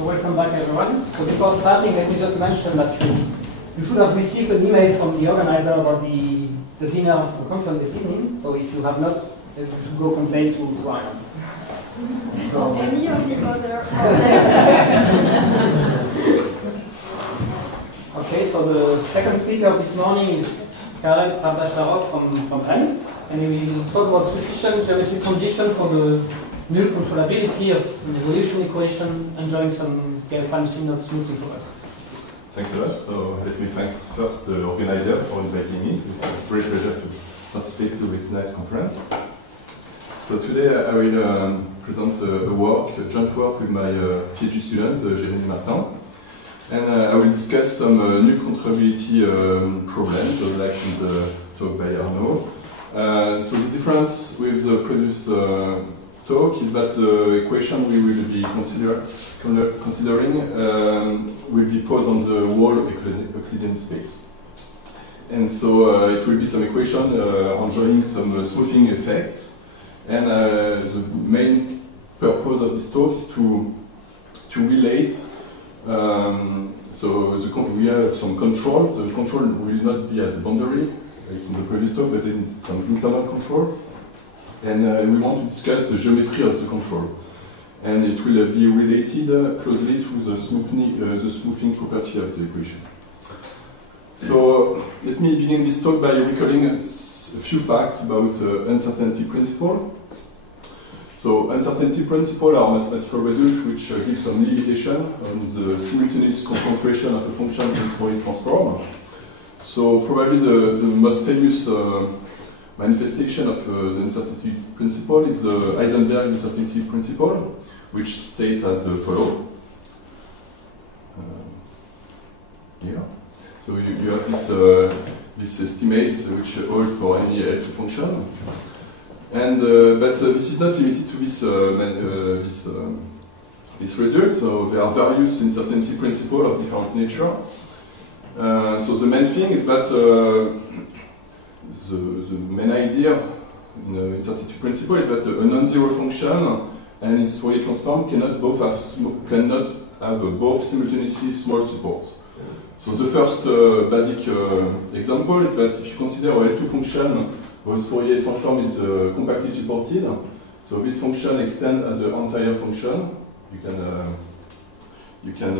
So welcome back everyone. So before starting, let me just mention that you should have received an email from the organizer about the dinner of the conference this evening. So if you have not, then you should go complain to Ryan. So any of the other Okay, so the second speaker this morning is Karel Parbashlarov from Rennes, and he will talk about sufficient geometric condition for the null controllability of an evolution equation enjoying some Gale function of smooth interval. Thanks a lot. So let me thank first the organizer for inviting me. It's a great pleasure to participate to this nice conference. So today I will present a joint work with my PhD student, Jérémy Martin. And I will discuss some null controllability problems, like in the talk by Arnaud. So the difference with the previous talk is that the equation we will be considering will be posed on the whole Euclidean space. And so it will be some equation enjoying some smoothing effects. And the main purpose of this talk is to relate. So we have some control. The control will not be at the boundary, like in the previous talk, but in some internal control. And we want to discuss the geometry of the control. And it will be related closely to the smoothing property of the equation. So let me begin this talk by recalling a few facts about uncertainty principle. So uncertainty principle are mathematical results which give some limitation on the simultaneous concentration of a function in Fourier transform. So probably the most famous manifestation of the uncertainty principle is the Heisenberg uncertainty principle, which states as follows. Here. So you have this estimates which hold for any L2 function. And but this is not limited to this result. So there are various uncertainty principles of different nature. So the main thing is that the main idea in the uncertainty principle is that a non-zero function and its Fourier transform cannot have both simultaneously small supports. So the first basic example is that if you consider a L2 function whose Fourier transform is compactly supported, so this function extends as an entire function. You can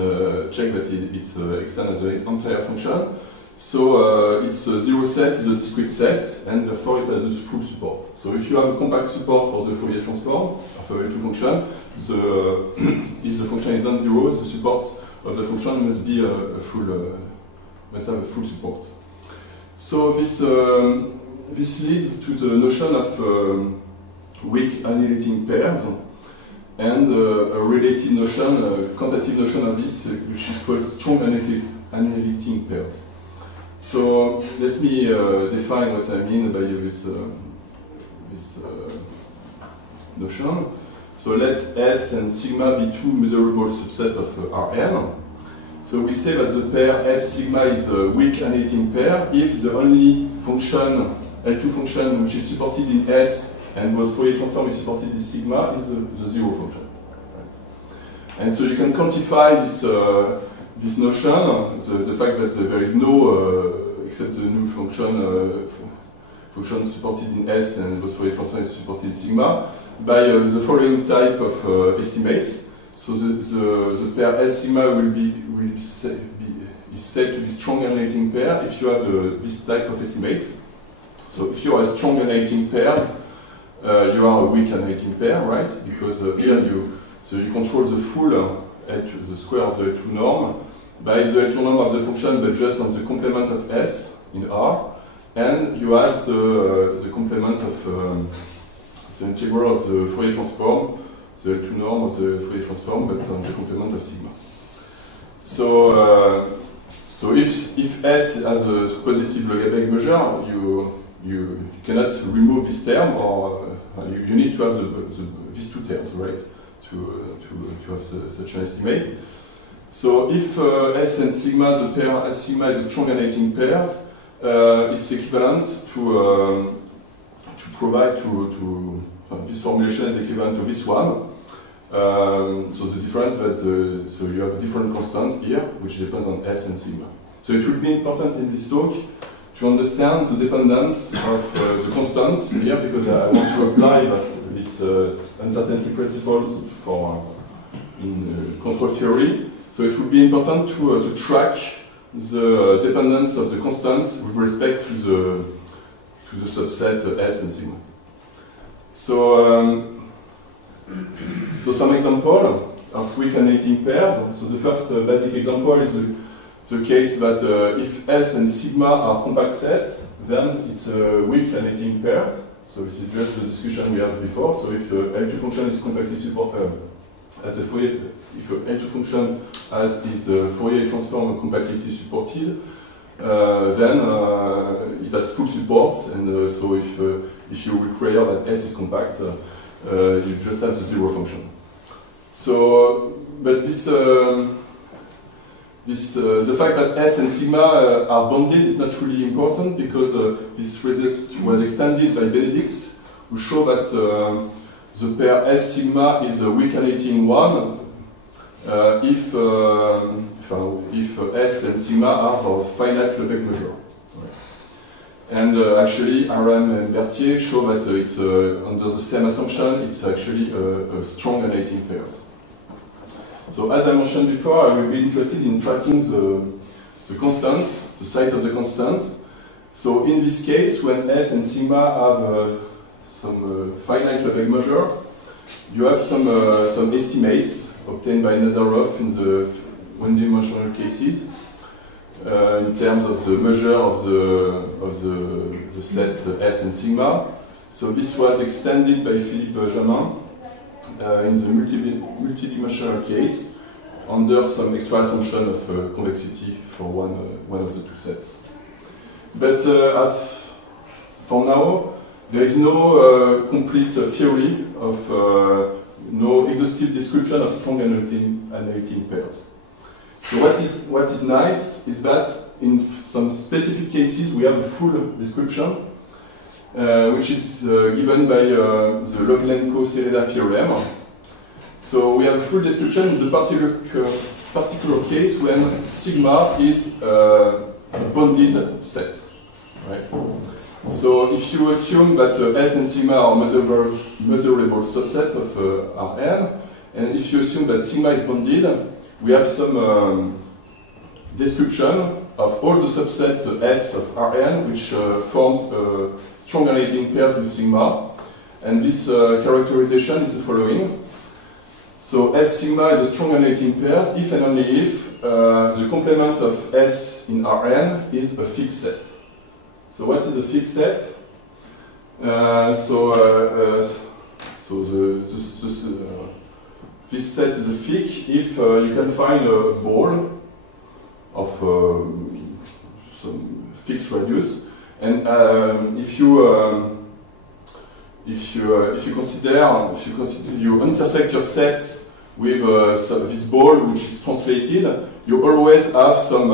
check that it extends as an entire function. So its zero set is a discrete set, and therefore it has a full support. So if you have a compact support for the Fourier transform of a L2 function, if the function is non-zero, the support of the function must be must have a full support. So this leads to the notion of weak annihilating pairs, and a related notion, a quantitative notion of this, which is called strong annihilating pairs. So let me define what I mean by this notion. So let S and sigma be two measurable subsets of Rn. So we say that the pair S sigma is a weak annihilating pair if the only function, L2 function, which is supported in S and whose Fourier transform is supported in sigma is the zero function. And so you can quantify this notion, the fact that there is no, except the null function supported in S and whose Fourier transform is supported in sigma, by the following type of estimates. So the pair S sigma is said to be strong annihilating pair if you have this type of estimates. So if you are a strong annihilating pair, you are a weak annihilating pair, right? Because here you control the full L2, the square of the L2 norm by the L2 norm of the function, but just on the complement of S in R, and you add the complement of the integral of the Fourier transform, the L2 norm of the Fourier transform, but on the complement of sigma. So, so if S has a positive Legabek measure, you cannot remove this term, or you need to have these two terms, right, to have such an estimate. So if S and sigma, the pair S sigma is a strong annihilating pair, it's equivalent to provide this formulation is equivalent to this one. So the difference that so you have a different constant here, which depends on S and sigma. So it will be important in this talk to understand the dependence of the constants here, because I want to apply this uncertainty principles for in control theory. So it will be important to track the dependence of the constants with respect to the subset S and sigma. So so some example of weak analytic pairs. So the first basic example is the case that if S and sigma are compact sets, then it's a weak analytic pairs. So this is just the discussion we had before. So if L2 function is compactly supported as the Fourier, if L2 function has its Fourier transform compactly supported, then it has full support, and so if you require that S is compact, you just have the zero function. So, but the fact that S and sigma are bonded is not really important, because this result was extended by Benedicts, who show that the pair S sigma is a weak analytic one if S and sigma are of finite Lebesgue measure. And actually, RM and Berthier show that it's under the same assumption, it's actually a strong analytic pairs. So as I mentioned before, I will be interested in tracking the constants, the size of the constants. So in this case, when S and sigma have some finite Lebesgue measure, you have some estimates obtained by Nazarov in the one-dimensional cases in terms of the measure of the sets S and sigma. So this was extended by Philippe Jamin in the multidimensional case under some extra assumption of convexity for one of the two sets. But as for now, there is no complete theory of no exhaustive description of strong analytic pairs. So what is nice is that in some specific cases we have a full description, which is given by the Lovinenko-Sereda theorem. So we have a full description in the particular case when sigma is a bonded set, right? So if you assume that S and sigma are measurable subsets of Rn, and if you assume that sigma is bonded, we have some description of all the subsets S of Rn, which forms a strong analytic pairs with sigma. And this characterization is the following. So S sigma is a strong analytic pairs if and only if the complement of S in Rn is a fixed set. So what is a fixed set? This set is a Fick if you can find a ball of some fixed radius, and if you intersect your sets with this ball which is translated, you always have some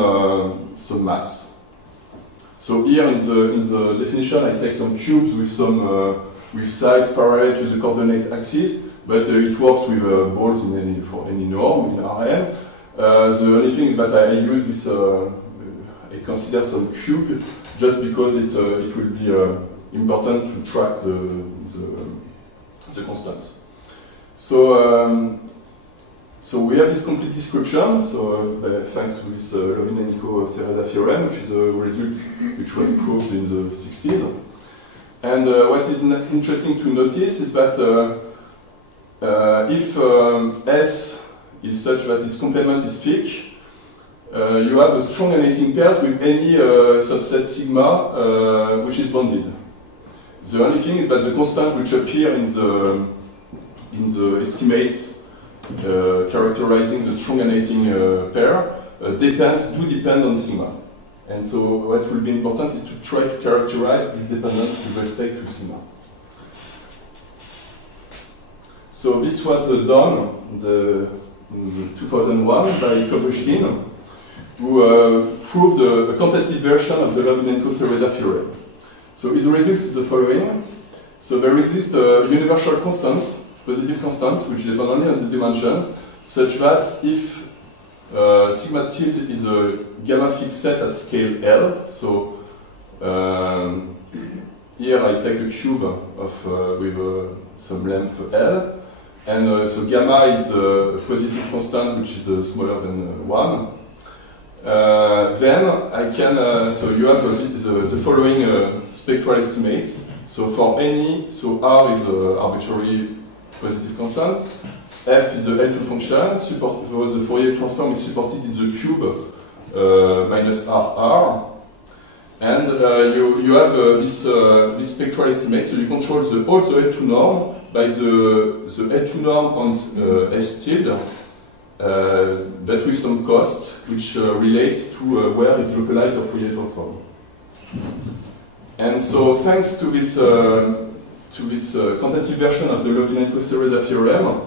mass. So here in the definition, I take some cubes with with sides parallel to the coordinate axis. But it works with balls for any norm in Rn. The only thing is that I use this, I consider some cube just because it will be important to track the constants. So we have this complete description. So thanks to this Lovinenko-Sereda theorem, which is a result which was proved in the 60s. And what is interesting to notice is that if S is such that its complement is Fick, you have a strong analytic pairs with any subset sigma which is bonded. The only thing is that the constant which appear in the estimates characterizing the strong analytic pair depend on sigma. And so what will be important is to try to characterize this dependence with respect to sigma. So this was done in 2001 by Kovryshkin, who proved a quantitative version of the Lovinenko-Sereda theorem. So his result is the following. So there exists a universal constant positive constant which depend only on the dimension, such that if sigma tilde is a gamma fixed set at scale L, so here I take a cube of with some length L, and so gamma is a positive constant which is smaller than 1. Then I can, so you have the following spectral estimates. So for any, so R is an arbitrary positive constant, F is the L2 function, the Fourier transform is supported in the cube minus RR, and you have this spectral estimate, so you control all the L2 norm by the L2 norm on S tilde, but with some cost which relates to where is localized the Fourier transform. And so thanks to this quantitative version of the Löwin-Kostereda theorem,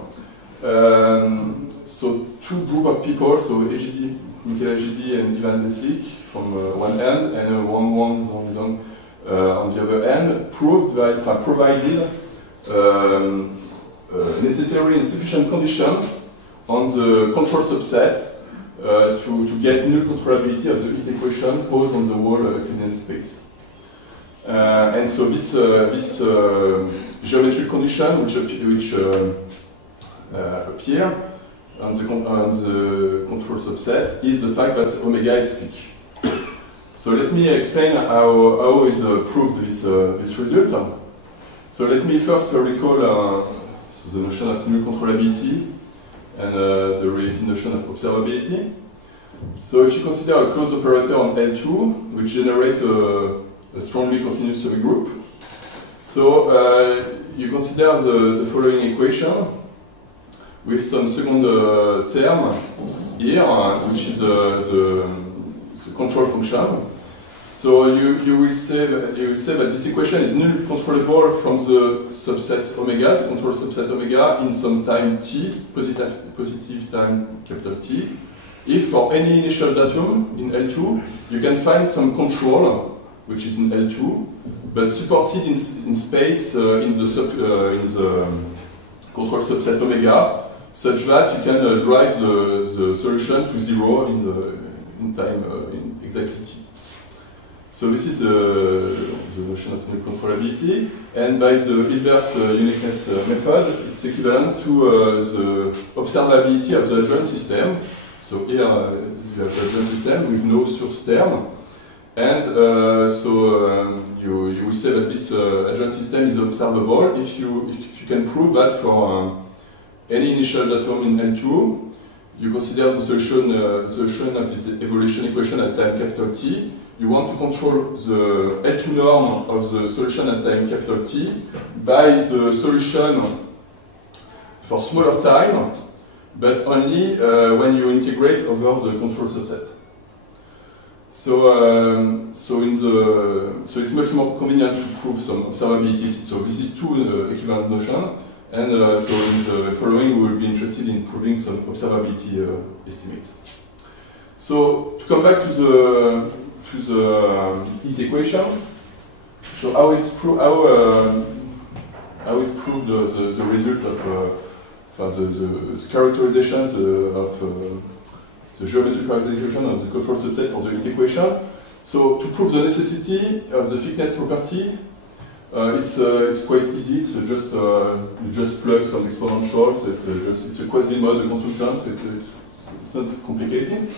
so two group of people, so Egidi, Michael Egidi and Ivan Deslik from one end, and Wang Zhang on the other end, proved that provided necessary and sufficient condition on the control subset to get null controllability of the heat equation posed on the whole Euclidean space. And so this geometric condition which appear on the control subset is the fact that omega is thick. So let me explain how is proved this result. So let me first recall so the notion of null controllability and the related notion of observability. So if you consider a closed operator on L2, which generates a strongly continuous subgroup, so you consider the following equation with some second term here, which is the control function. So you will say that this equation is null controllable from the subset omega, the control subset omega, in some time t, positive time capital T, if for any initial datum in L2 you can find some control which is in L2, but supported in space in the control subset omega, such that you can drive the solution to 0 in time exactly t. So this is the notion of null controllability, and by the Hilbert uniqueness method, it's equivalent to the observability of the adjoint system. So here you have the adjoint system with no source term, and you will say that this adjoint system is observable if you can prove that for any initial datum in L2, you consider the solution of this evolution equation at time capital T. You want to control the L2 norm of the solution at time capital T by the solution for smaller time, but only when you integrate over the control subset. So it's much more convenient to prove some observability. So this is two equivalent notions, and so in the following we will be interested in proving some observability estimates. So to come back to the heat equation, so how is proved the result of the characterization of the geometric characterization of the control subset for the heat equation. So to prove the necessity of the thickness property, it's quite easy. It's you just plug some exponentials. It's a quasi-mode construction, so it's not complicated.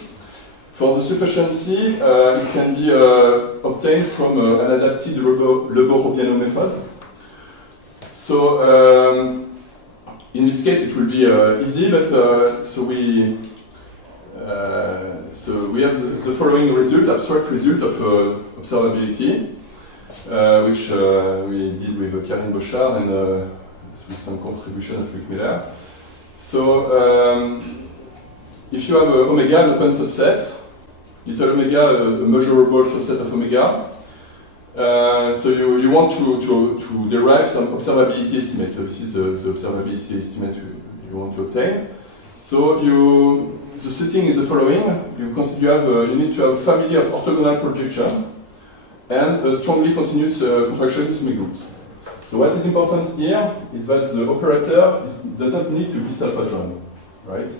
For the sufficiency, it can be obtained from an adapted Lebor-Robiano method. So in this case, it will be easy, but so we have the following result, abstract result of observability, which we did with Karin Bochard and with some contribution of Luc Miller. So if you have omega, an open subset, little omega, a measurable subset of omega, so you want to derive some observability estimate. So this is the observability estimate you want to obtain. So the setting is the following: you need to have a family of orthogonal projection and a strongly continuous contraction in semigroups. So what is important here is that the operator doesn't need to be self-adjoint, right?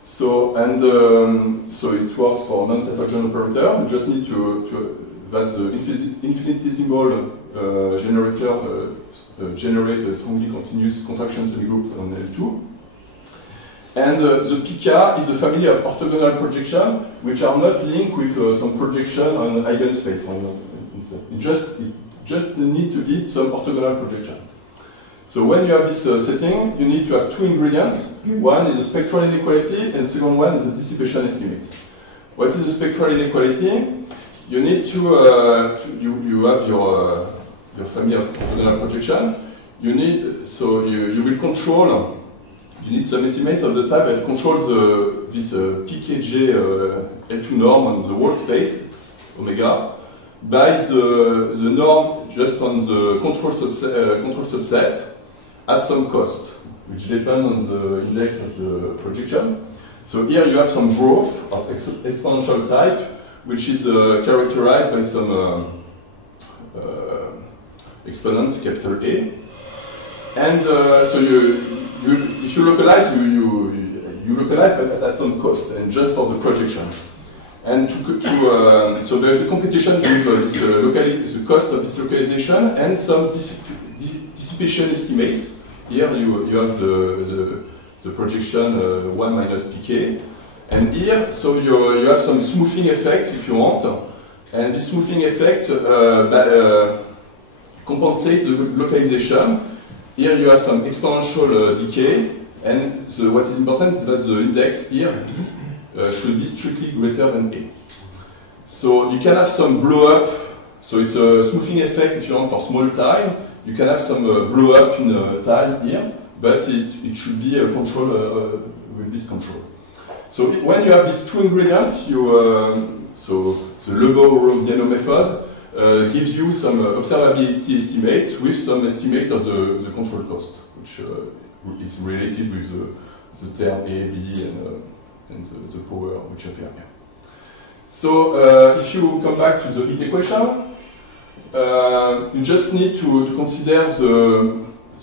So so it works for non-self-adjoint operator. You just need that the infinitesimal generator generate a strongly continuous contraction subgroups on L2. And the pK is a family of orthogonal projections which are not linked with some projection on eigenspace. It just need to be some orthogonal projection. So when you have this setting, you need to have two ingredients. One is the spectral inequality, and the second one is the dissipation estimate. What is the spectral inequality? You need you have your family of orthogonal projection. You need you will control. You need some estimates of the type that controls this pKj L2 norm on the world space omega by the norm just on the control subset at some cost, which depends on the index of the projection. So here you have some growth of exponential type, which is characterized by some exponent capital A. And so if you localize, you localize, but at some cost, and just for the projection. And so there is a competition with the cost of this localization and some dissipation estimates. Here you have the projection 1 minus pk, and here so you have some smoothing effect if you want, and this smoothing effect compensates the localization. Here you have some exponential decay, and what is important is that the index here should be strictly greater than A. So you can have some blow up, so it's a smoothing effect if you want for small time. You can have some blow up in time here, but it should be controlled with this control. So when you have these two ingredients, so the Lebov-Romano method gives you some observability estimates with some estimate of the control cost, which is related with the term A, B, and the power which appear here. So if you come back to the heat equation, you just need to consider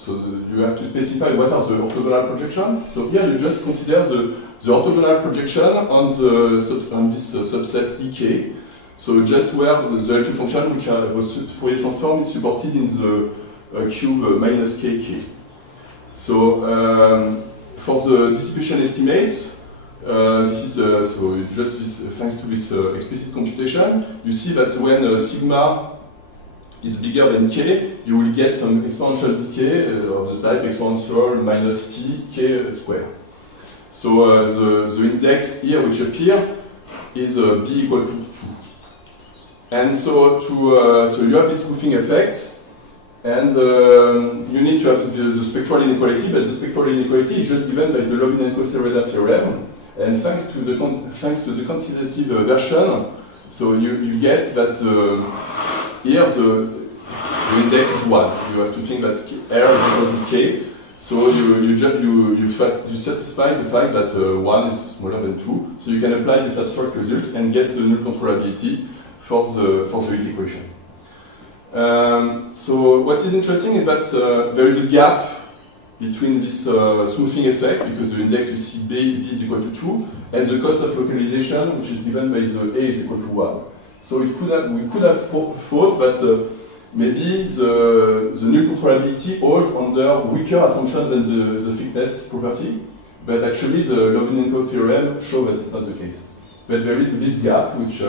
you have to specify what are the orthogonal projections. So here you just consider the orthogonal projection on this subset EK. So just where the L2 function, which was Fourier transform, is supported in the cube minus kk. So for the dissipation estimates, this is thanks to this explicit computation, you see that when sigma is bigger than k, you will get some exponential decay of the type exponential minus t k square. So the index here which appear is b equal to 2. And so so you have this smoothing effect, and you need to have the spectral inequality, but the spectral inequality is just given by the Lobinenko-Sereda theorem. And thanks to the quantitative version, so you get that here the index is 1. You have to think that R is equal to k. So you satisfy the fact that 1 is smaller than 2. So you can apply this abstract result and get the null controllability for the heat equation. So what is interesting is that there is a gap between this smoothing effect, because the index you see B is equal to 2, and the cost of localization, which is given by the A is equal to 1. So we could have thought that maybe the null controllability holds under weaker assumption than the thickness property, but actually the Lobinenko theorem shows that it's not the case. But there is this gap which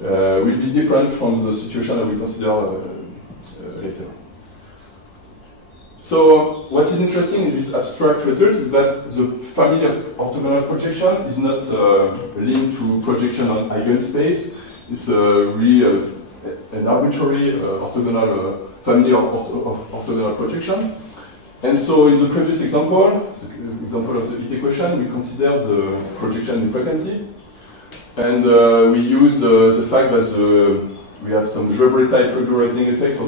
will be different from the situation that we consider later. So what is interesting in this abstract result is that the family of orthogonal projection is not linked to projection on eigenspace. It's really an arbitrary orthogonal family of orthogonal projection. And so in the previous example, the example of the heat equation, we consider the projection in frequency. And we use the fact that we have some Gevrey type regularizing effect for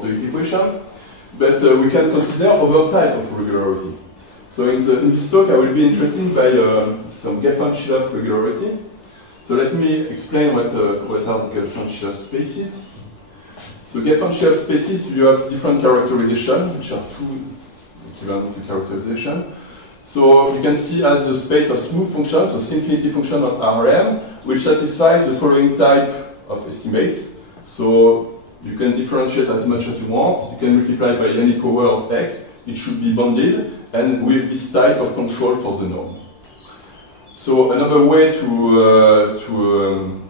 the heat equation. But we can consider other type of regularity. So in this talk, I will be interested by some Gelfand-Shiloff regularity. So let me explain what are Gelfand-Shiloff spaces. So Gelfand shared spaces, you have different characterization, which are two equivalent characterization. So you can see as a space of smooth functions, so infinity function of Rn, which satisfies the following type of estimates. So you can differentiate as much as you want, you can multiply by any power of x, it should be bounded, and with this type of control for the norm. So another way to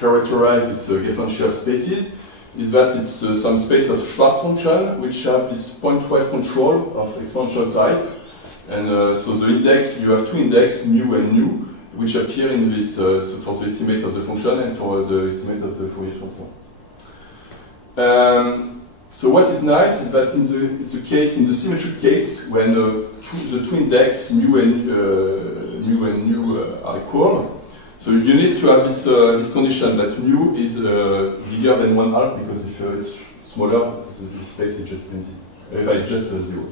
characterize this Gelfand shared spaces is that it's some space of Schwarz function which have this pointwise control of exponential type. And so the index, you have two indexes, mu and nu, which appear in this so for the estimate of the function and for the estimate of the Fourier transform. So what is nice is that in the symmetric case, when the two indexes mu and nu are equal, so you need to have this condition that mu is bigger than 1/2, because if it's smaller, the space is just empty. If I just 0.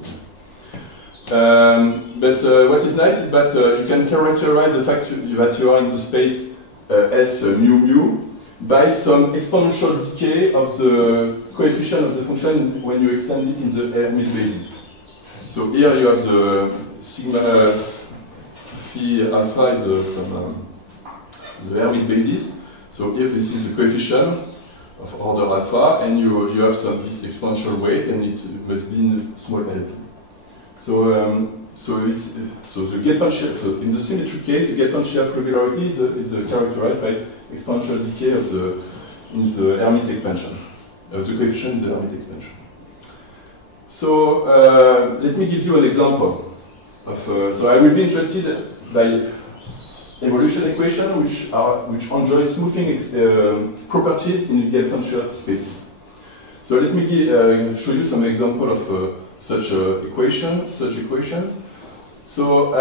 But what is nice is that you can characterize the fact that you are in the space S mu mu by some exponential decay of the coefficient of the function when you extend it in the Hermite basis. So here you have the sigma phi alpha is the Hermite basis. So here this is the coefficient of order alpha, and you have this exponential weight, and it must be in small L2. So the Gelfand shear, in the symmetric case, the Gelfand shear regularity is characterized by exponential decay in the Hermite expansion, of the coefficient in the Hermite expansion. So let me give you an example of. So I will be interested by evolution equations which enjoy smoothing properties in Gelfand shear spaces. So let me show you some example of such equations. So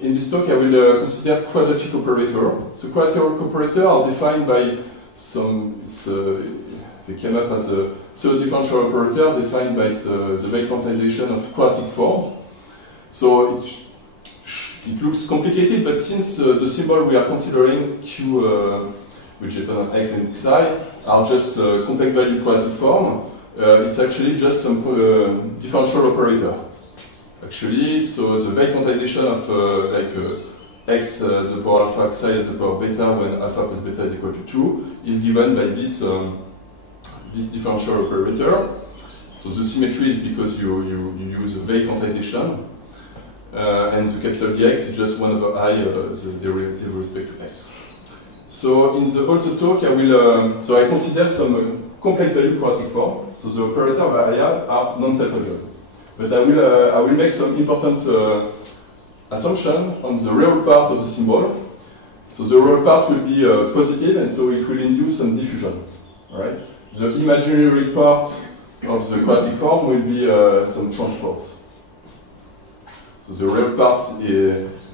in this talk I will consider quadratic operator. So quadratic operator are defined by some, they came up as a pseudo-differential operator defined by the Weil quantization of quadratic forms. So it looks complicated, but since the symbol we are considering Q, which depend on x and xi, are just complex value quadratic form, it's actually just some differential operator. Actually, so the Weil quantization of x to the power alpha xi to the power beta when alpha plus beta is equal to 2 is given by this this differential operator. So the symmetry is because you use a Weil quantization, and the capital Dx is just 1 over I, the derivative with respect to x. So in the also talk, I will so I consider some complex value quadratic form. So the operator that I have are non-self-adjoint. But I will make some important assumption on the real part of the symbol. So the real part will be positive, and so it will induce some diffusion. Right? The imaginary part of the quadratic form will be some transport. So the real part,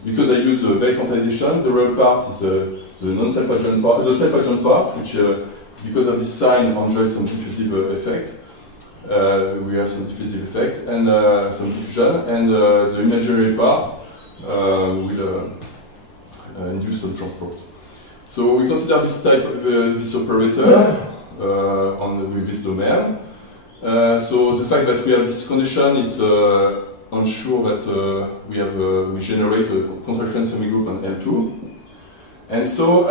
because I use the Weil quantization, the real part is the non-self-adjoint part, the self-adjoint part, which because of this sign enjoys some diffusive effect. We have some diffusive effect and some diffusion, and the imaginary part will induce some transport. So we consider this type of this operator with this domain. So the fact that we have this condition, it's ensure that we generate a contraction semigroup on L2, and so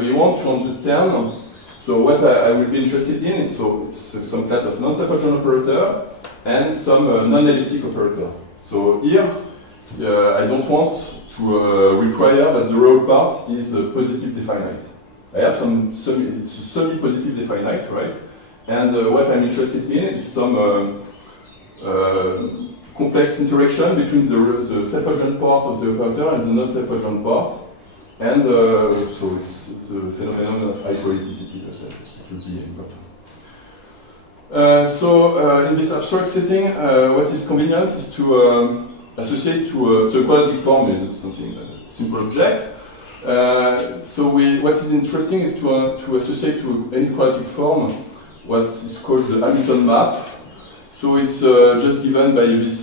we want to understand. So what I will be interested in is it's some class of non-self-adjoint operator and some non-elliptic operator. So here I don't want to require that the real part is positive definite. I have it's a semi-positive definite, right? And what I'm interested in is some complex interaction between the self-adjoint part of the operator and the non-self-adjoint part. And so it's the phenomenon of hyperellipticity that will be important. So in this abstract setting, what is convenient is to associate to the quadratic form is something simple object. So what is interesting is to associate to any quadratic form what is called the Hamilton map. So it's just given by this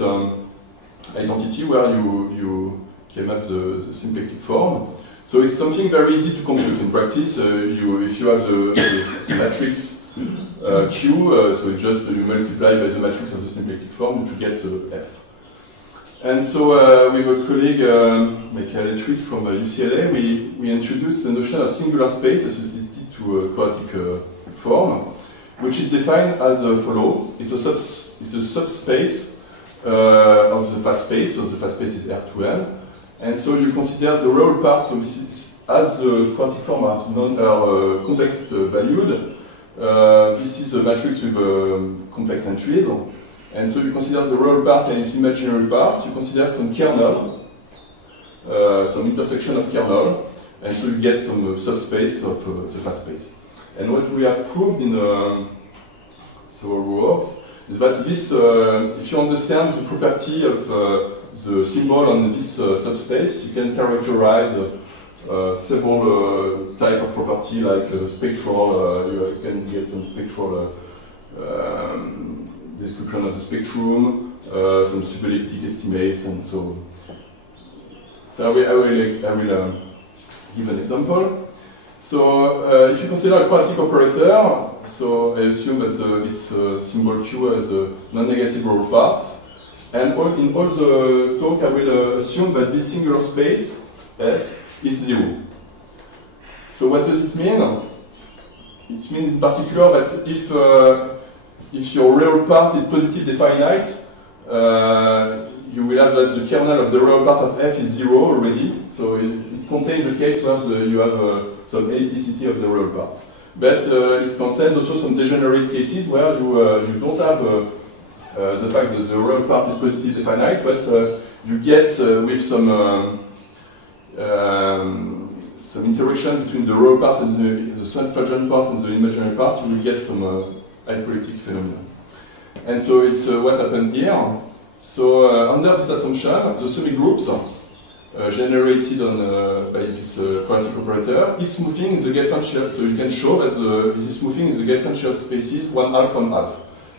identity where you came up the symplectic form. So it's something very easy to compute in practice. If you have the matrix Q, so just you multiply by the matrix of the symplectic form to get F. And so with a colleague, Michael Ettrich from UCLA, we introduced the notion of singular space associated to a quadratic form, which is defined as follows. It's a subspace of the fast space, so the fast space is R2N. And so you consider the real part, so this is, as the quadratic form are context valued, this is a matrix with complex entries. And so you consider the real part and its imaginary part, you consider some kernel, some intersection of kernel, and so you get some subspace of the fast space. And what we have proved in several works is that this, if you understand the property of the symbol on this subspace, you can characterize several type of property like spectral, you can get some spectral description of the spectrum, some subelliptic estimates, and so on. So I will give an example. So if you consider a quadratic operator, so I assume that its symbol Q has a non-negative real part, and in all the talk I will assume that this singular space S is 0. So what does it mean? It means in particular that if your real part is positive definite, you will have that the kernel of the real part of F is 0 already. So it contains a case where you have some ellipticity of the real part. But it contains also some degenerate cases where you don't have the fact that the real part is positive definite, but you get with some interaction between the real part and the self-adjoint part and the imaginary part, you will get some hyperelliptic phenomenon. And so it's what happened here. So under this assumption, the semi-groups generated by this quadratic operator is smoothing in the Gelfand shared. So you can show that this is smoothing in the Gelfand shared spaces 1/2 on half.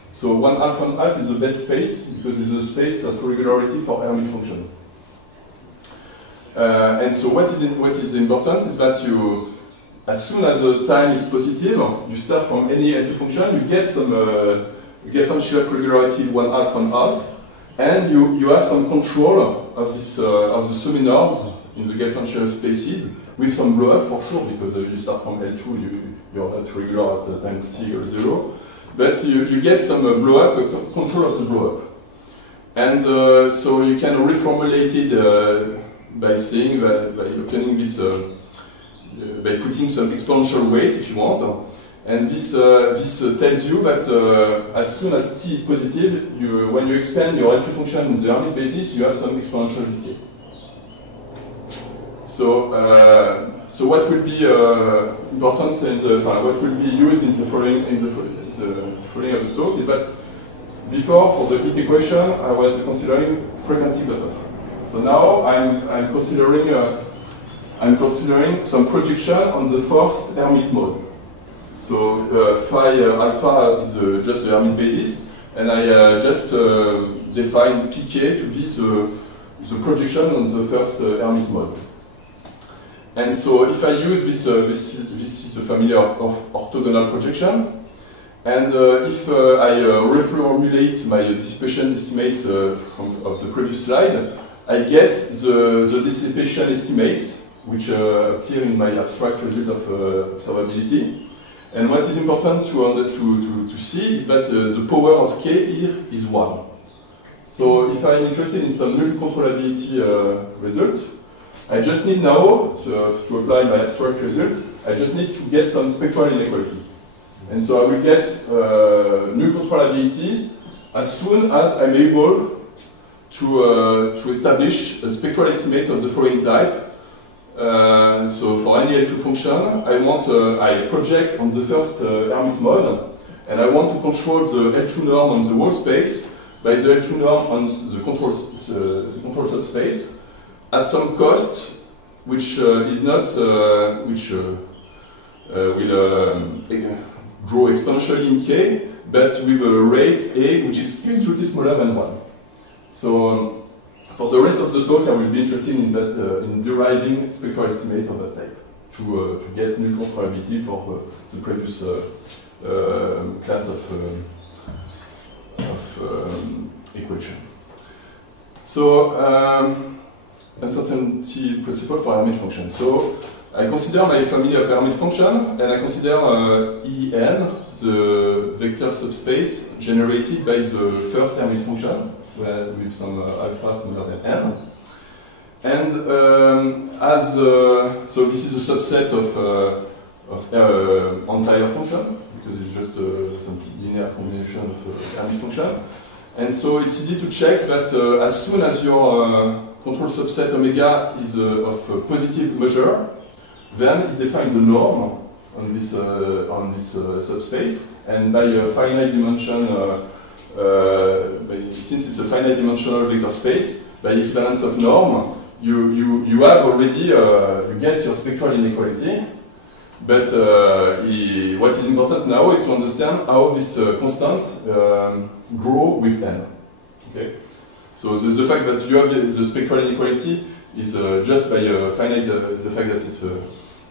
So 1/2 on half is the best space because it's the space of regularity for Hermite function. And so what is important is that as soon as the time is positive, you start from any L2 function, you get some Gelfand shared regularity 1/2 on half, and you have some control of this of the semi-norms in the Gelfand shared spaces with some blow-up for sure, because you start from L2, you're not regular at time t or 0, but you get some blow-up, control of the blow-up. And so you can reformulate it by saying that by obtaining this, by putting some exponential weight if you want, and this tells you that as soon as t is positive, when you expand your L2 function in the Hermite basis, you have some exponential decay. So what will be important and what will be used in the following of the talk is that before for the heat equation I was considering frequency cutoff. So now I'm considering some projection on the first Hermite mode. So phi alpha is just the Hermite basis, and I just define pk to be the projection on the first Hermite mode. And so if I use this is a family of orthogonal projection, and if I reformulate my dissipation estimates of the previous slide, I get the dissipation estimates, which appear in my abstract result of observability. And what is important to see is that the power of k here is 1. So if I'm interested in some null controllability result, I just need now, to apply my abstract result, I just need to get some spectral inequality. And so I will get null controllability as soon as I'm able to establish a spectral estimate of the following type. So for any L2 function, I project on the first Hermite mode, and I want to control the L2 norm on the whole space by the L2 norm on the control subspace at some cost, which is not will grow exponentially in k, but with a rate a which is strictly smaller than 1. So for the rest of the talk, I will be interested in that in deriving spectral estimates of that type to get null controllability for the previous class of equation. So, uncertainty principle for Hermite function. So, I consider my family of Hermite function, and I consider En, the vector subspace generated by the first Hermite function, with some alpha smaller than n. And so this is a subset of entire function, because it's just some linear combination of Hermite function. And so it's easy to check that as soon as your control subset omega is of positive measure, then it defines a norm on this subspace, and by a finite dimension, since it's a finite dimensional vector space, by equivalence of norm, you have already you get your spectral inequality. But what is important now is to understand how this constant grow with n. Okay, so the fact that you have the spectral inequality is just by finite the fact that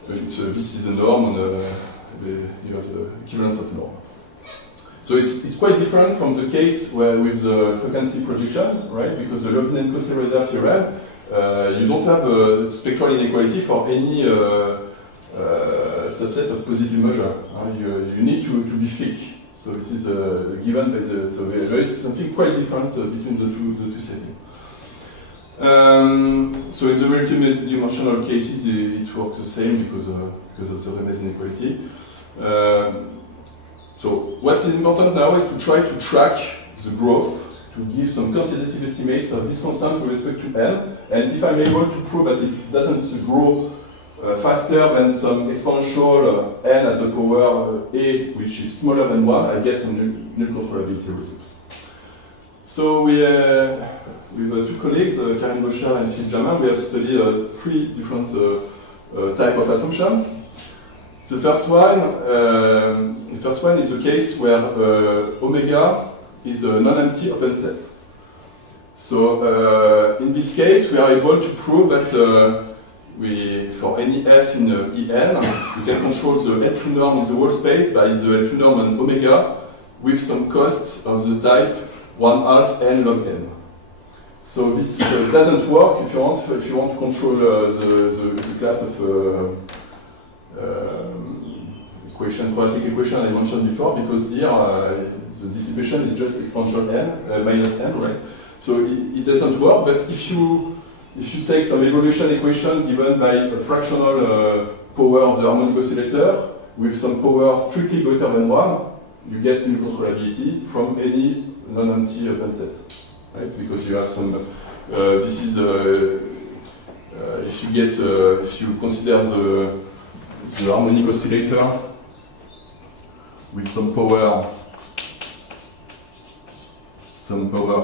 this is a norm, and you have the equivalence of norm. So it's quite different from the case with the frequency projection, right? Because the Lobin-Kostereda theorem, you don't have a spectral inequality for any subset of positive measure. You need to be thick. So this is given by so there is something quite different between the two settings. So in the multi-dimensional cases, it works the same because of the Remez inequality. So what is important now is to try to track the growth, to give some quantitative estimates of this constant with respect to n, and if I'm able to prove that it doesn't grow faster than some exponential n at the power a, which is smaller than 1, I get some null controllability results. So with two colleagues, Karin Bocher and Philippe Jamin, we have studied 3 different types of assumptions. The first one is a case where omega is a non-empty open set. So in this case, we are able to prove that for any f in En, we can control the L2 norm in the whole space by the L2 norm on omega with some cost of the type 1/2 n log n. So this doesn't work if you want to control the class of quadratic equation I mentioned before, because here the dissipation is just exponential n minus n, right? So it doesn't work. But if you take some evolution equation given by a fractional power of the harmonic oscillator with some power strictly greater than 1, you get null controllability from any non-empty open set, right? Because you have some. This is if you consider the harmonic oscillator with some power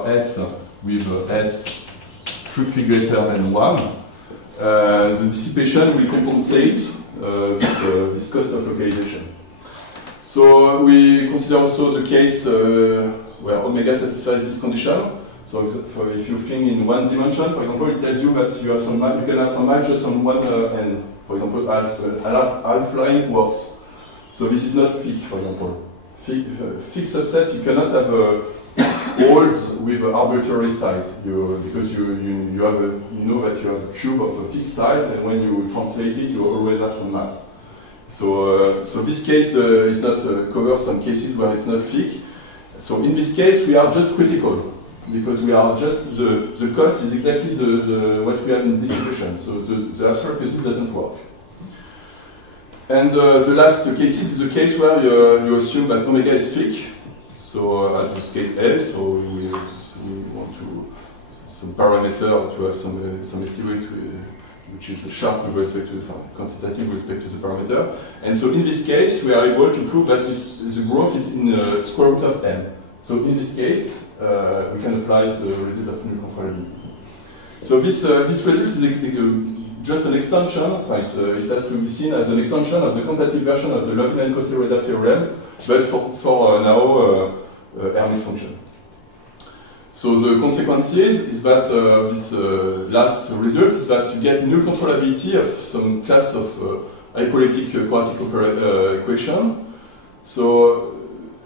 s with s strictly greater than 1, the dissipation will compensate this cost of localization. So we consider also the case where omega satisfies this condition. So if you think in 1 dimension, for example, it tells you that you can have some height just on 1 n. For example, half line works. So this is not thick, for example. Thick subset, you cannot have holes with arbitrary size, because you know that you have a cube of a fixed size, and when you translate it, you always have some mass. So this case is not covers some cases where it's not thick. So in this case, we are just critical, because we are just the cost is exactly what we have in distribution. So the abstract case doesn't work. And the last case is the case where you assume that omega is thick. So at the scale L, so we want some parameter to have some estimate which is sharp with respect to the quantitative with respect to the parameter. And so in this case, we are able to prove that the growth is in the square root of n. So in this case, we can apply the result of null controllability. So this result is just an extension. It has to be seen as an extension of the quantitative version of the Lobin-Kostereda theorem, but for now Hermite function. So the consequences is that this last result is that you get null controllability of some class of hypoelectric quadratic equation So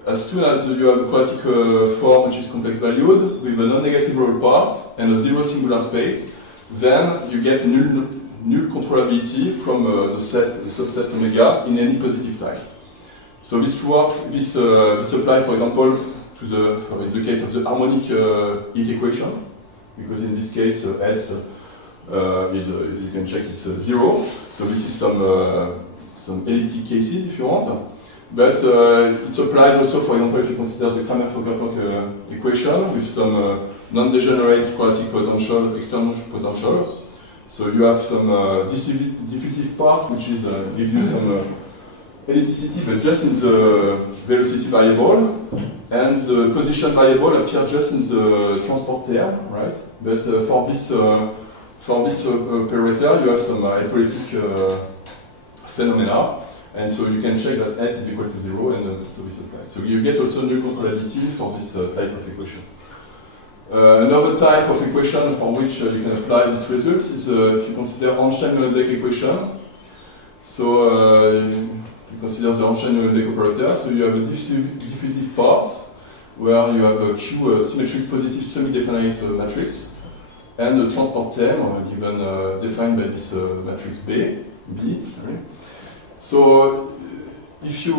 as soon as you have a quadratic form which is complex valued with a non-negative real part and a zero singular space, then you get null controllability from the subset omega in any positive type. So this applies, for example, in the case of the harmonic heat equation, because in this case S you can check it's 0. So this is some elliptic cases if you want. But it applies also, for example, if you consider the Kramer-Fogler equation with some non-degenerate quadratic potential, external potential. So you have some diffusive part which is gives you some ellipticity, but just in the velocity variable, and the position variable appears just in the transport term, right? But for this operator, you have some hypoelectric phenomena, and so you can check that S is equal to 0, and so this applies. So you get also null controllability for this type of equation. Another type of equation for which you can apply this result is if you consider Ornstein-Uhlenbeck equation. So you consider the Ornstein-Uhlenbeck operator. So you have a diffusive part where you have a Q symmetric positive semi-definite matrix, and a transport term given defined by this matrix B. Sorry. So if you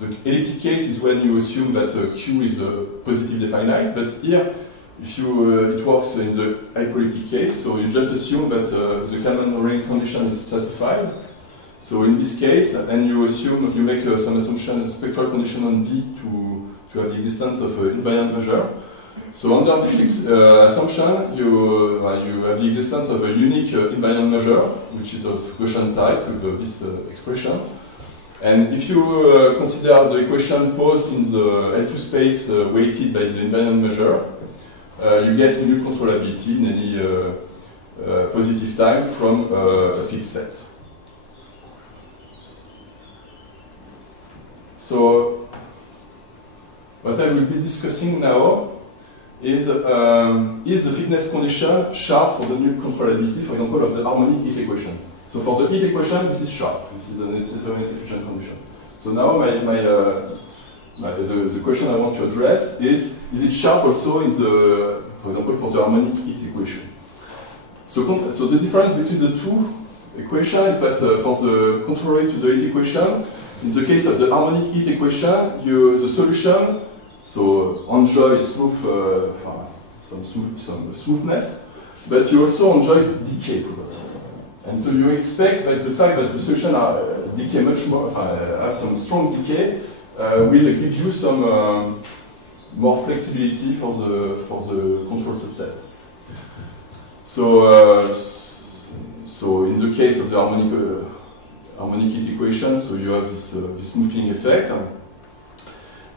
the elliptic case is when you assume that Q is positive definite, but here if it works in the hypoelectric case, so you just assume that the Kalman-Range condition is satisfied. So in this case, and you make some assumption, spectral condition on B to have the existence of an invariant measure. So under this assumption, you have the existence of a unique invariant measure, which is of Gaussian type with this expression. And if you consider the equation posed in the L2 space weighted by the invariant measure, you get null controllability in any positive time from a fixed set. So what I will be discussing now is the fitness condition sharp for the null controllability, for example, of the harmonic heat equation. So for the heat equation, this is sharp. This is a necessary sufficient condition. So now the question I want to address is it sharp also in the, for example, for the harmonic heat equation? So the difference between the two equations is that for the contrary to the heat equation, in the case of the harmonic heat equation, the solution, so enjoy some smoothness, but you also enjoy its decay property. And so you expect that the fact that the solution decay much more, have some strong decay, will give you some more flexibility for the control subset. So in the case of the harmonic heat equation, so you have this smoothing effect.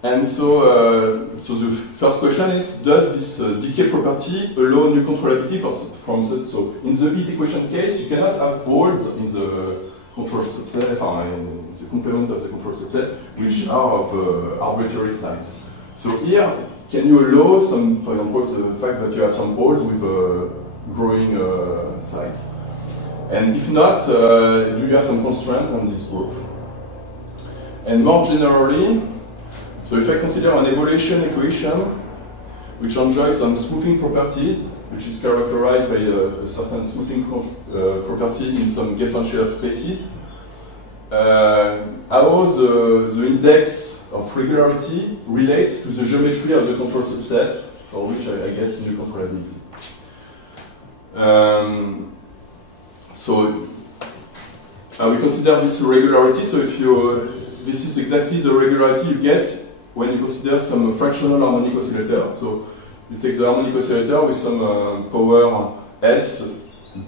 And so the first question is, does this decay property allow null controllability so in the heat equation case, you cannot have holes in the control subset, in the complement of the control subset, which are of arbitrary size. So here, can you allow some, for example, the fact that you have some holes with growing size? And if not, do you have some constraints on this growth? And more generally, so if I consider an evaluation equation which enjoys some smoothing properties, which is characterized by a certain smoothing property in some differential spaces, how the index of regularity relates to the geometry of the control subset for which I get null controllability. So we consider this regularity. So this is exactly the regularity you get when you consider some fractional harmonic oscillator. So you take the harmonic oscillator with some power S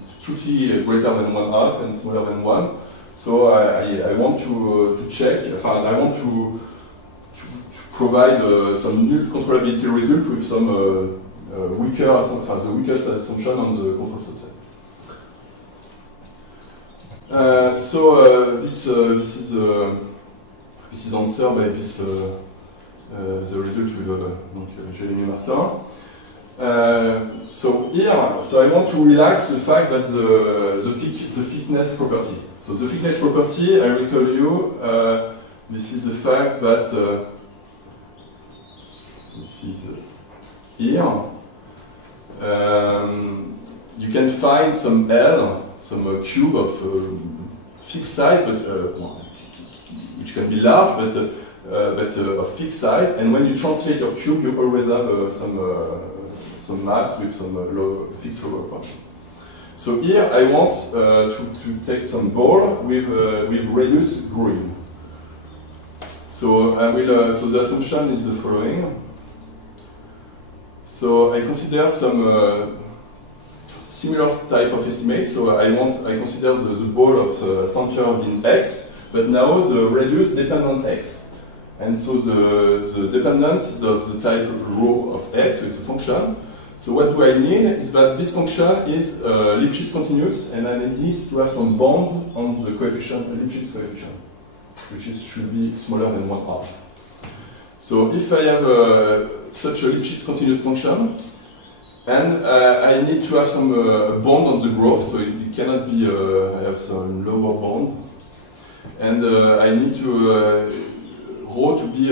strictly greater than 1/2 and smaller than 1. So I want to check, I want to provide some null controllability result with some the weakest assumption on the control subset. This is answered by this the result with Jérémy Martin. So I want to relax the fact that the thickness property. So the thickness property, I will tell you, this is the fact that this is here. You can find some L, some cube of fixed size, but which can be large, but of fixed size. And when you translate your cube, you always have some mass with some fixed lower point. So here I want to take some ball with radius green. So I will. So the assumption is the following. So I consider some similar type of estimate. So I consider the ball of center in X, but now the radius depends on X. And so the dependence is of the type rho of X, so it's a function. So what do I need is that this function is Lipschitz continuous, and I need to have some bond on the coefficient, Lipschitz coefficient, which should be smaller than 1/2. So if I have such a Lipschitz continuous function, and I need to have some bond on the growth, so it cannot be, I have some lower bond, and I need to rho to be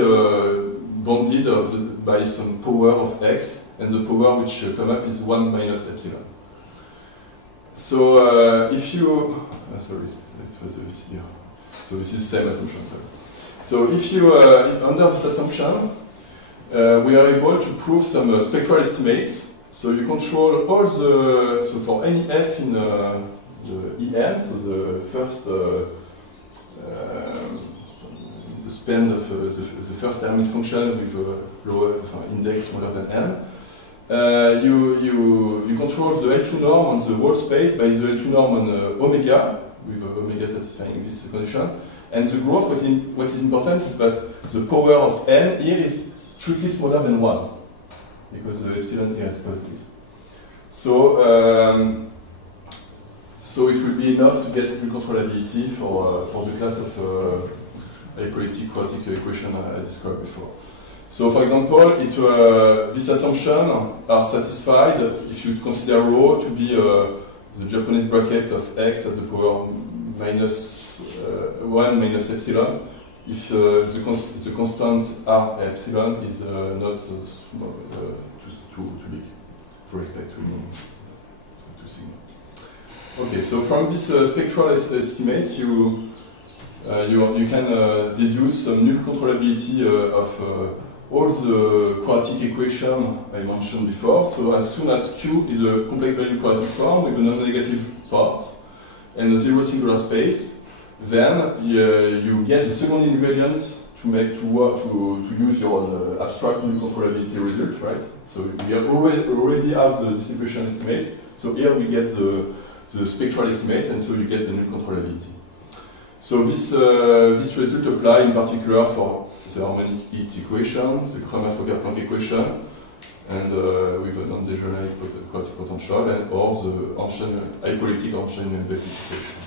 bounded by some power of X, and the power which come up is 1 minus epsilon. So if you, sorry, that was this here. So this is the same assumption, sorry. So if you, under this assumption, we are able to prove some spectral estimates. So you control all the, so for any f in the En, so the first, the span of the first Hermite function with a lower index smaller than n, you control the L2 norm on the whole space by the L2 norm on omega, with omega satisfying this condition. And the growth, what is important is that the power of n here is strictly smaller than 1, because the epsilon here is positive. So, so it will be enough to get recontrollability for the class of apolitic quadratic equation I described before. So, for example, these assumptions are satisfied if you consider rho to be the Japanese bracket of x at the power minus 1 minus epsilon, if the constant r epsilon is not so small, too big with respect to sigma. Okay, so from this spectral estimates, you can deduce some null controllability of all the quadratic equation I mentioned before. So as soon as Q is a complex value quadratic form with a non-negative part and a zero singular space, then you get the second ingredient to use your abstract null controllability result, right? So we already have the distribution estimates. So here we get the spectral estimates, and so you get the null controllability. So this result apply in particular for the harmonic heat equation, the Cramer-Fokker-Planck equation, and with a non-degenerate quadratic potential, and or the apolitic Einstein-Helmholtz equation.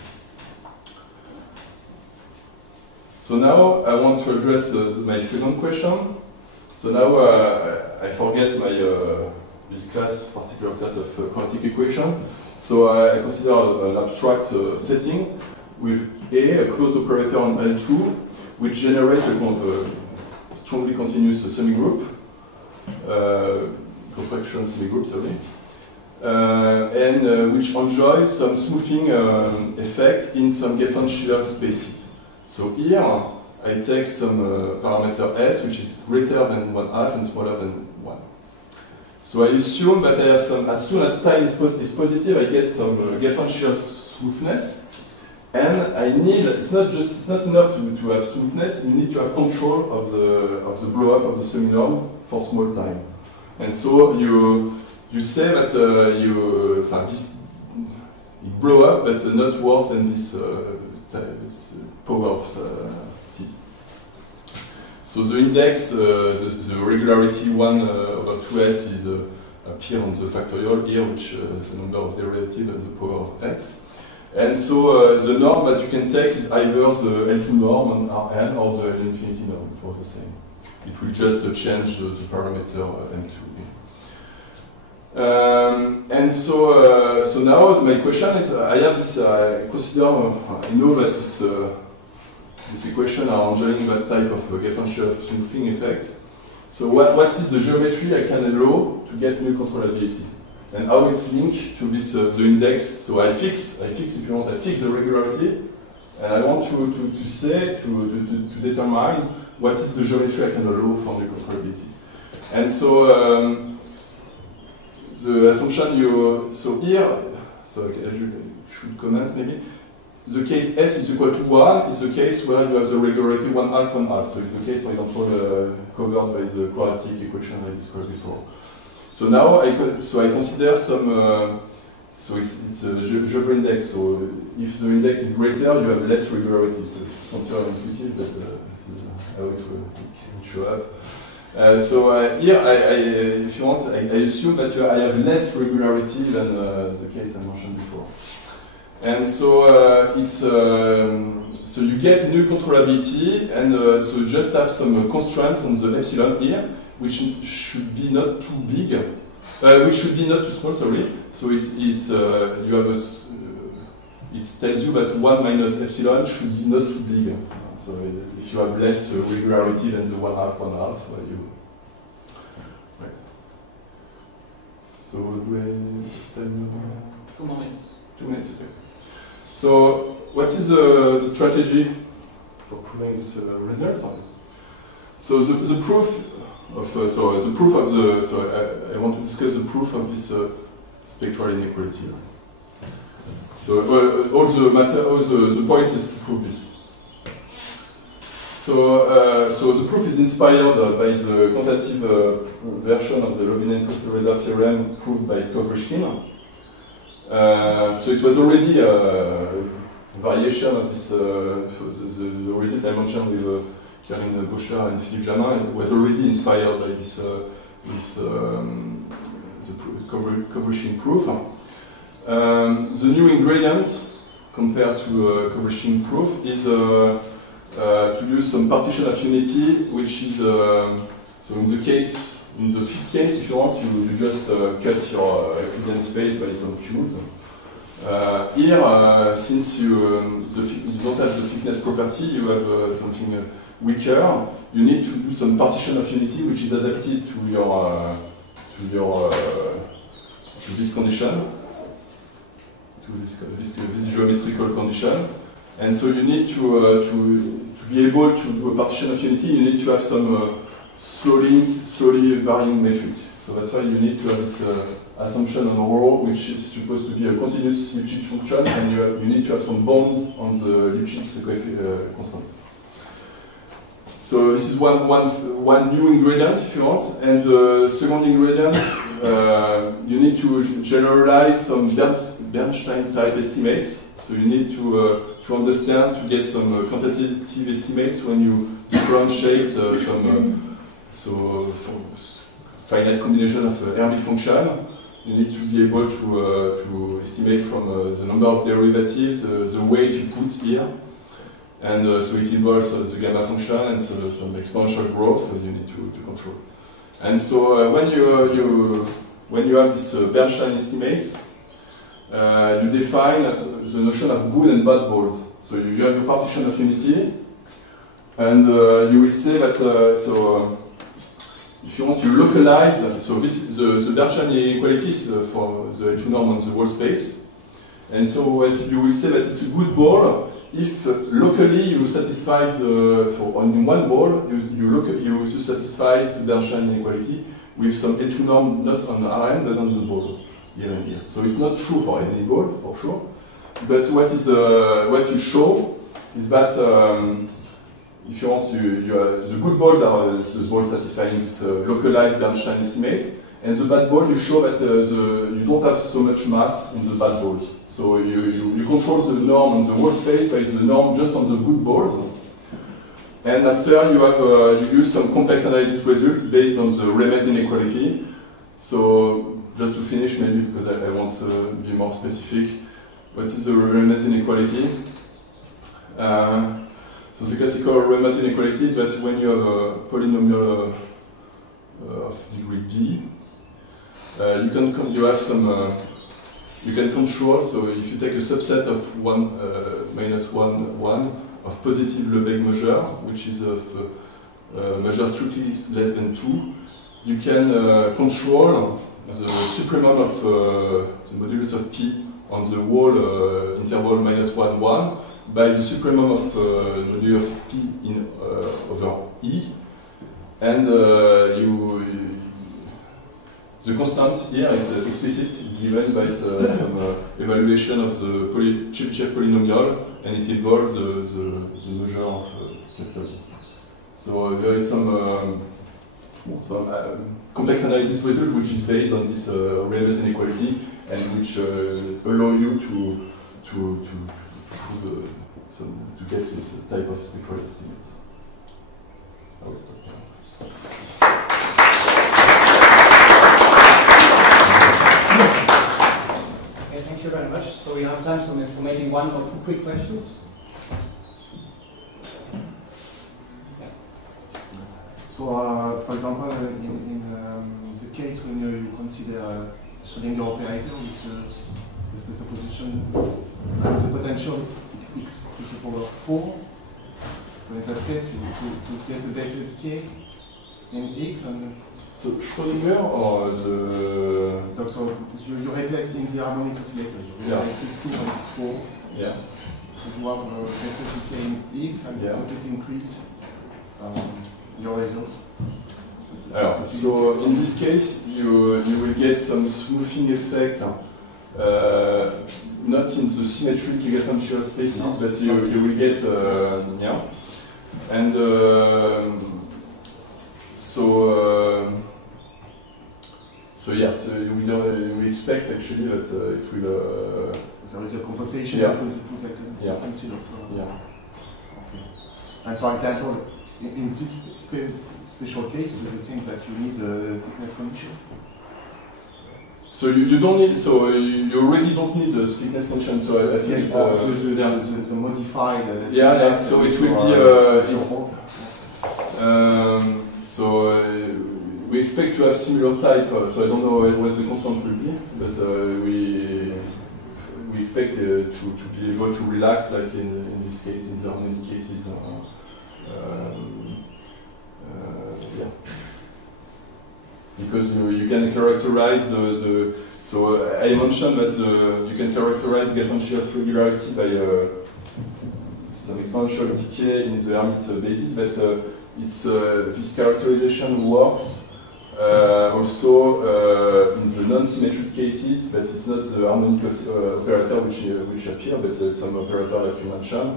So now I want to address my second question. So now I forget this particular class of quadratic equation. So I consider an abstract setting with a closed operator on L2, which generates a strongly continuous semigroup, contraction semigroup, sorry, and which enjoys some smoothing effect in some Gelfand-Schiller spaces. So here I take some parameter S, which is greater than 1/2 and smaller than 1. So I assume that I have some, as soon as time is positive, I get some Gelfand-Schiller smoothness. And I need, it's not enough to have smoothness, you need to have control of the blow-up of the semi-norm for small time. And so you say that it blow up, but not worse than this power of T. So the index, the regularity 1/2s is appear on the factorial here, which is the number of derivatives at the power of x. And so the norm that you can take is either the L2 norm on Rn or the L infinity norm for the same. It will just change the parameter M2. And so, so now my question is, I have this, I consider, I know that it's these equations are enjoying that type of Gelfand-Schirra smoothing effect. So what is the geometry I can allow to get null controllability? And how it's linked to this the index? So I fix if you want, I fix the regularity, and I want to say to determine what is the geometry I can allow for null controllability. And so the assumption so here, so I should comment maybe. The case S is equal to 1 is the case where you have the regularity 1/2, 1/2. So it's the case, for example, covered by the quadratic equation I described before. So now I consider some, so it's a Geoffroy index. So if the index is greater, you have less regularity. So it's counterintuitive, but this is how it will show up. Here, if you want, I assume that I have less regularity than the case I mentioned before. And so so you get null controllability, and so you just have some constraints on the epsilon here, which should be not too big, which should be not too small. Sorry. So you have it tells you that 1 minus epsilon should be not too big. So if you have less regularity than the 1/2, 1/2, you. Right. So do I 2 more minutes. 2 minutes. Okay. So, what is the strategy for proving this result? So the proof of I want to discuss the proof of this spectral inequality. So the point is to prove this. So the proof is inspired by the quantitative version of the Lobinen-Kosterleder theorem proved by Kovryshkin. So it was already a variation of this, the result I mentioned with Karine Bochard and Philippe Jamin. It was already inspired by this, the Kovryshkin proof. The new ingredient compared to Kovryshkin proof is to use some partition of unity, which is, so in the fit case, if you want, you just cut your Euclidean space by some cubes. Here, since you don't have the thickness property, you have something weaker. You need to do some partition of unity, which is adapted to this condition, to this geometrical condition. And so you need to be able to do a partition of unity. You need to have some slowly varying metric. So that's why you need to have this assumption on rho, which is supposed to be a continuous Lipschitz function, and you need to have some bounds on the Lipschitz constant. So this is one new ingredient, if you want. And the second ingredient, you need to generalize some Bernstein type estimates. So you need to understand, to get some quantitative estimates when you differentiate so for finite combination of Herbig function. You need to be able to estimate from the number of derivatives, the weight you put here. And so it involves the gamma function and some exponential growth you need to control. And so when you have this Bernstein estimates, you define the notion of good and bad balls. So you have a partition of unity, and you will say that if you want to localize, so this the Bernstein inequalities for the A2 norm on the whole space, and so you will say that it's a good ball if locally you satisfy on one ball you satisfy the Bernstein inequality with some A2 norm not on Rn but on the ball here and here. So it's not true for any ball for sure, but what you show is that if you want the good balls are the balls satisfying this localized Bernstein estimate, and the bad ball you show that you don't have so much mass in the bad balls. So you control the norm on the whole space, there is the norm just on the good balls. And after you use some complex analysis result based on the Remez inequality. So just to finish maybe, because I want to be more specific, what is the Remez inequality? So the classical Remez inequality is that when you have a polynomial of degree d, you can control, so if you take a subset of 1, minus 1, 1 of positive Lebesgue measure, which is of measure strictly less than 2, you can control the supremum of the modulus of P on the whole interval -1, 1 by the supremum of modulus of P in over E, and the constant here is explicit, given by some evaluation of the Chebyshev polynomial, and it involves the measure of capital E. So there is some complex analysis result which is based on this Riemann inequality, and which allow you to get this type of spectral estimates. I will stop here. Okay, thank you very much. So we have time for maybe 1 or 2 quick questions. So, for example, in the case when you consider the Schrödinger operator with the position, the potential x to the power 4. So in that case, you to get a better decay in x, and so Schrödinger or the so you replace in the harmonic oscillator. You replace x2 and x4. Yes. So you have a better decay in x, and does it increase your result? So in this case, you will get some smoothing effect, not in the symmetric Eigenfunctional spaces, but you will get and so we expect actually that it will. There is a compensation between the two frequencies of. Okay. And for example, in this special case, do you think that you need a thickness condition? So you don't need. So you already don't need a thickness condition. So I think the modified. So it will be. We expect to have similar type. So I don't know what the constant will be, but we expect to be able to relax, like in this case, in the harmonic cases. Because you can characterize so I mentioned that you can characterize the Eigenfunctional regularity by some exponential decay in the Hermite basis, but this characterization works also in the non-symmetric cases, but it's not the harmonic operator which appear, but some operator like you mentioned.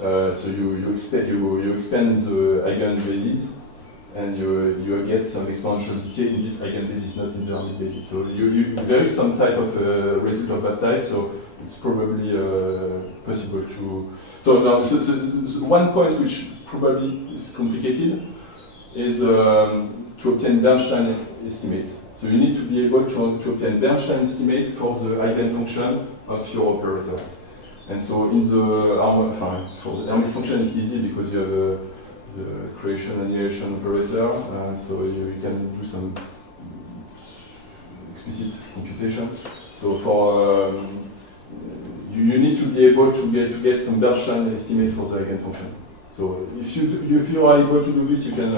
So you expand the eigenbasis, and you get some exponential decay in this eigenbasis, not in the Hermite basis. So there is some type of result of that type, so it's probably possible to. So now, the one point which probably is complicated is to obtain Bernstein estimates. So you need to be able to obtain Bernstein estimates for the eigenfunction of your operator. And so in the for the Hermite function it's easy because you have the creation annihilation operator, so you can do some explicit computation. So for you need to be able to get some Bernstein estimate for the eigenfunction. So if you are able to do this, you can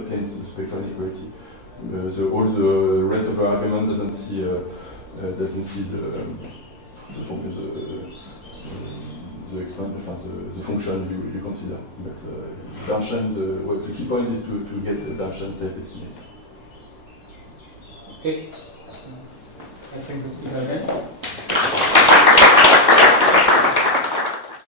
obtain the spectral inequality. All the rest of the argument doesn't see the function you consider. But Bernstein, the key point is to get a Bernstein type estimate. Okay. I think this is again.